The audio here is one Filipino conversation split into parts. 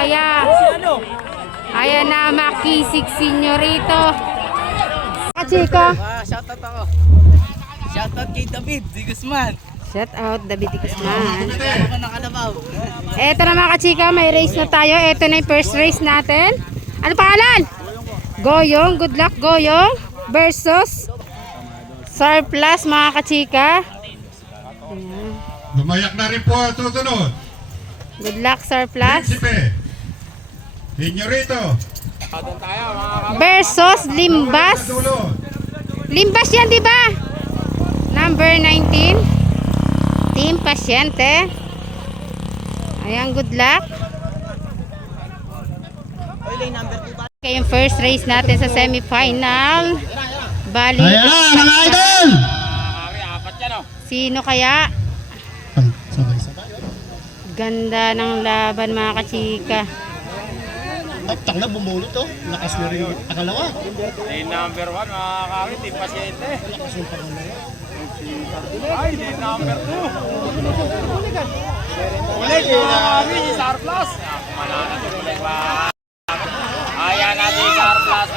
kaya? Ayan na, makisig senyorito. Kachika. Ah, shoutout ako. Shoutout kay David Di Guzman. Shout out, David Guzman. Eto na mga kachika, may race na tayo. Eto na yung first race natin. Ano pangalan? Goyong. Good luck, Goyong. Versus Surplus, mga kachika. Lumayak na rin po ang susunod. Good luck, Surplus. Prinsipe. Senyorito. Versus Limbas. Limbas yan, di ba? Number 19. Team Pasyente. Ayan, good luck. Oil number 2 ba? Kaya yung first race natin sa semifinal. Bali, Ayan na, mga idol! sino kaya? Ganda ng laban mga kachika. Ay, tang na bumulot to. Lakas na rin yung pangalawa. Lane number 1 mga kakit, team pasyente. Lakas yung pangalawa. Ay, lane number 2. Ulit mga kakit, si Sarplas. Manana, ulit ba? Ayan na si Sarplas.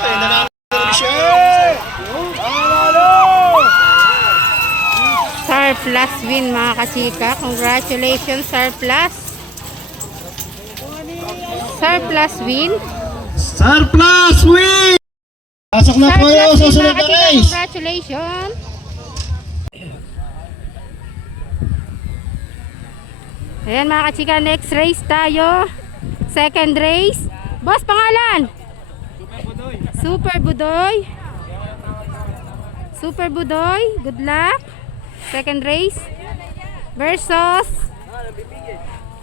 Surplus win mga kachika. Congratulations Surplus. Surplus win. Surplus win! Pasok na po win susunod mga na race. Congratulations. Ayan mga kachika, next race tayo. Second race. Boss, pangalan? Super Budoy. Super Budoy. Good luck. Second race. Versus.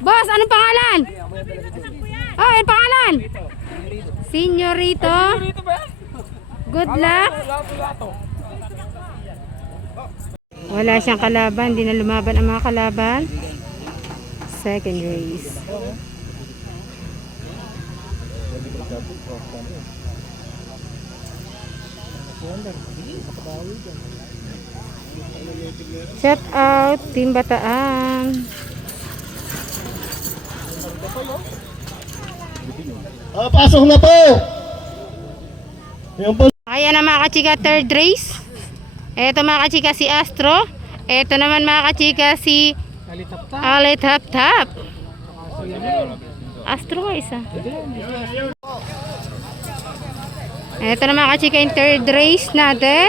Boss, anong pangalan? Oh, anong pangalan? Senyorito. Good luck. Wala siyang kalaban. Hindi na lumaban ang mga kalaban. Second race. Shout out Team Bataan. Ah, pasok na po! Yung po. Ayan na mga kachika third race. Ito mga kachika si Astro. Ito naman mga kachika si Ali Tap Tap. Astro nga isa. Ito na mga kachika yung third race natin.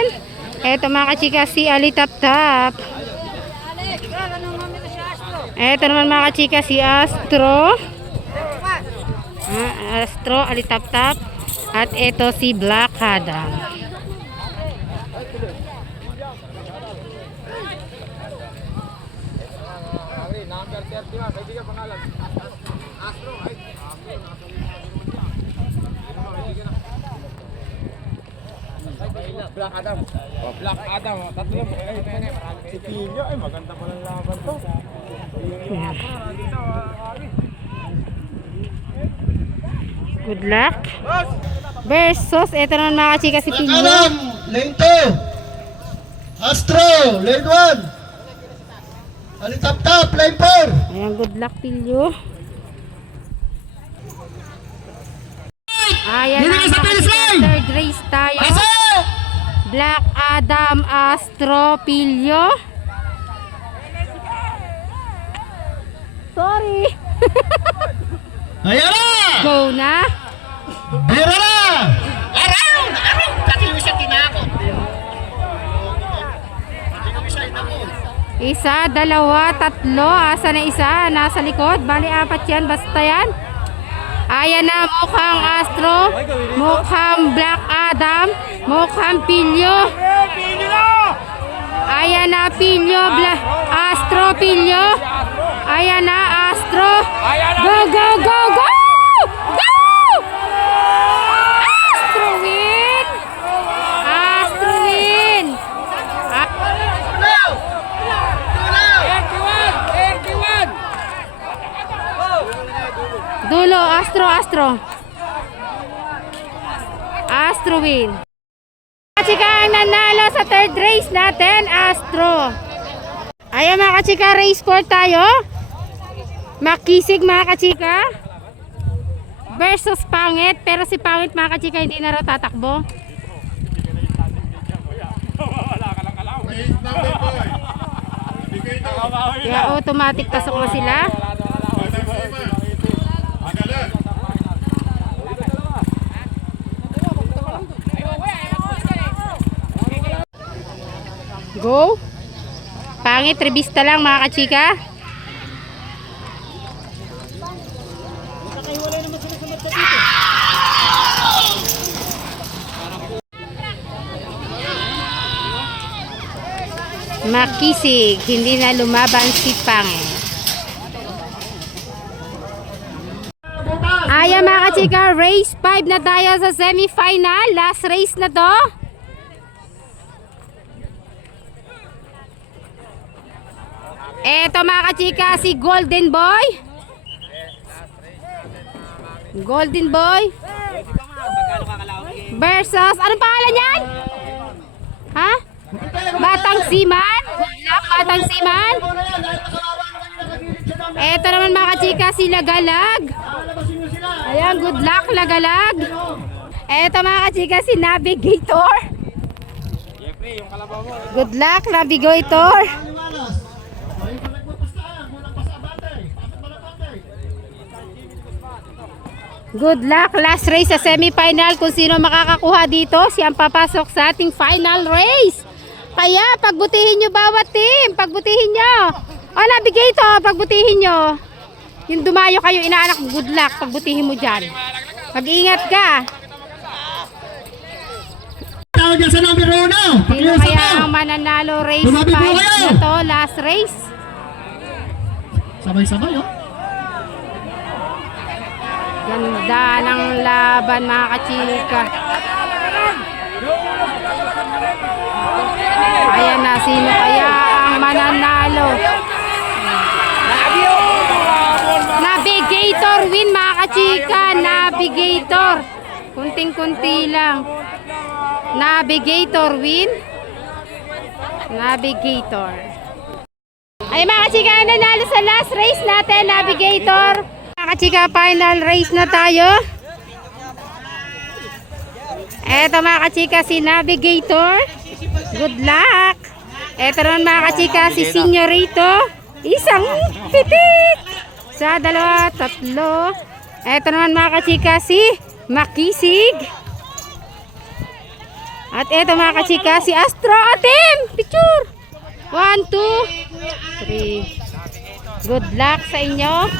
Ito mga kachika si Ali Tap Tap. Ito naman mga kachika si Astro. Ah, Astro, Ali Tap Tap. At ito si Black Adam. Black Adam. Oh, Black Adam. Tatlo ay, ay, marami. Si Pinyo, ay maganda pa ng laban to. Yeah. Good luck. Versus, ito naman mga chika si Pinyo. Adam, lane 2. Astro, lane 1. Alitap tap, lane 4. Ayan, good luck Pilyo. Ayan na, mga kachika, third race tayo. Black Adam Astro Pilyo. Sorry. Ayan na! Go na. Bira na! Isa, dalawa, tatlo. Asa na isa? Nasa likod. Bali, apat yan. Basta yan. Ayan na, mukhang Astro. Mukhang Black Adam. Mukhang Pilyo. Ayan na, Pilyo. Bla Astro, Pilyo. Ayan na, Astro. Go, go, go, go! Go! Astro win! Astro win! Ah, Dulo, Astro, Astro. Win. Kachika ang nanalo sa third race natin, Astro. Ayan mga kachika, race 4 tayo. Makisig mga kachika. versus Pangit. Pero si Pangit mga kachika hindi na raw tatakbo. Kaya automatic pasok na sila. Go. Pangit, revista lang mga kachika. Makisig, hindi na lumaban si Pangit. Ayan mga kachika, race 5 na tayo sa semifinal. Last race na to. Eto mga kachika, si Golden Boy. Golden Boy. Versus, anong pangalan yan? Ha? Batang Siman? Batang Siman. Eto naman mga kachika, si Lagalag. Ayan, good luck, Lagalag. Eto mga kachika, si Navigator. Good luck, Navigator. Good luck. Last race sa semifinal. Kung sino makakakuha dito, siya ang papasok sa ating final race. Kaya, pagbutihin nyo bawat team. Pagbutihin nyo. O, navigator, pagbutihin nyo. Yung dumayo kayo, inaanak, good luck. Pagbutihin mo dyan. Mag-ingat ka. Tawag dyan sa number uno. Sino Pakiusap kaya ang mananalo race Tumabi po 5 kayo. na to? Last race. Sabay-sabay oh. Ganda ng laban mga kachika. Ayan na, sino kaya ang mananalo? Navigator win mga kachika. Navigator. Kunting-kunti lang. Navigator win. Navigator. Ay mga kachika, nanalo sa last race natin, Navigator. Mga kachika, final race na tayo. Eto mga kachika, si Navigator. Good luck. Eto naman mga kachika, si Senyorito. Isang pitik. Sa dalawa, tatlo. Eto naman mga kachika, si Makisig. At eto mga kachika, si Astro Atim. Picture. One, two, three. Good luck sa inyo.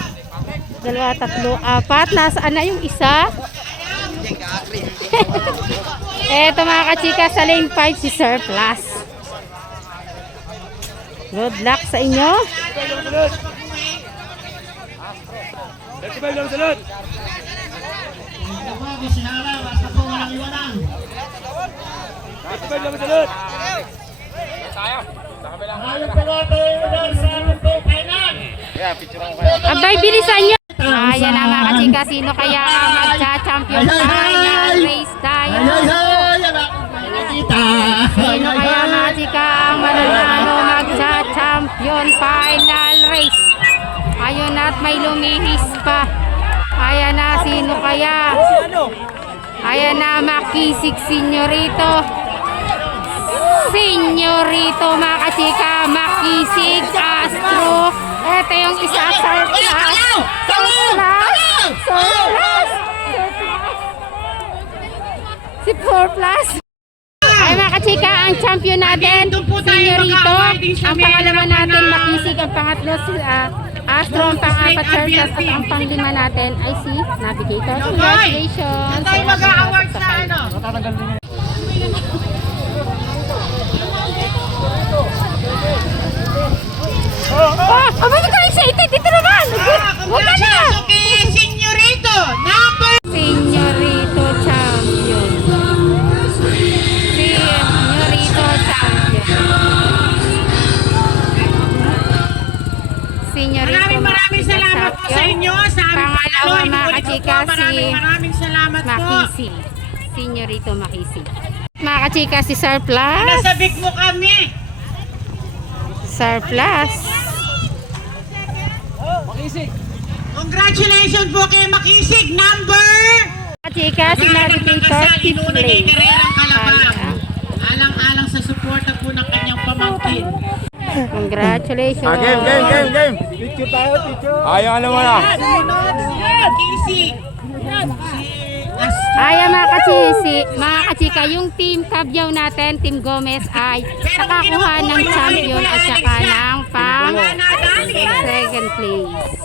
Dalawa, tatlo, apat. Nasaan na yung isa? Eto mga kachika sa lane 5 si Surplus. Good luck sa inyo. Abay, bilisan nyo. Ayan na mga kachika. Sino kaya ang magcha-champion final race tayo? Sino kaya mga kachika ang mananalo magcha-champion final race? Ayun at may lumihis pa. Ayan na, sino kaya? Ayan na, makisig senyorito. Senyorito mga kachika, makisig, astro. Ito yung isa, surplus. Surplus. Surplus. Si surplus. Ay mga kachika, ang champion natin, senyorito. Ang pangalawa natin, makisig. Ang pangatlo, si ah, Astro. Ang pang-apat, surplus. At ang panglima natin ay si Navigator. Congratulations. Saan tayo mag-award sa ano? Oh, oh, ba't ka excited? Dito naman! Huwag ka na! Senyorito, number Senyorito Champion. Senyorito Champion. Senyorito Maraming maraming salamat po sa inyo sa aming panalo. Inuulit ko kachika, po, Maraming maraming salamat po. Makisi. Senyorito Makisi. Mga kachika, si Surplus. Nasabik mo kami. Surplus. Congratulations po kay Makisig, number kachika, si Navigator. Carrerang Kalabang. Alang-alang sa suporta po ng kanyang pamangkin. Congratulations. Ah, game, game, game, game. Ayaw ano mo na. Casey. Si As Ayan mga kachisi, mga kachika, yung team Kabyaw natin, Team Gomez ay nakakuha ng champion at saka ng pang second place.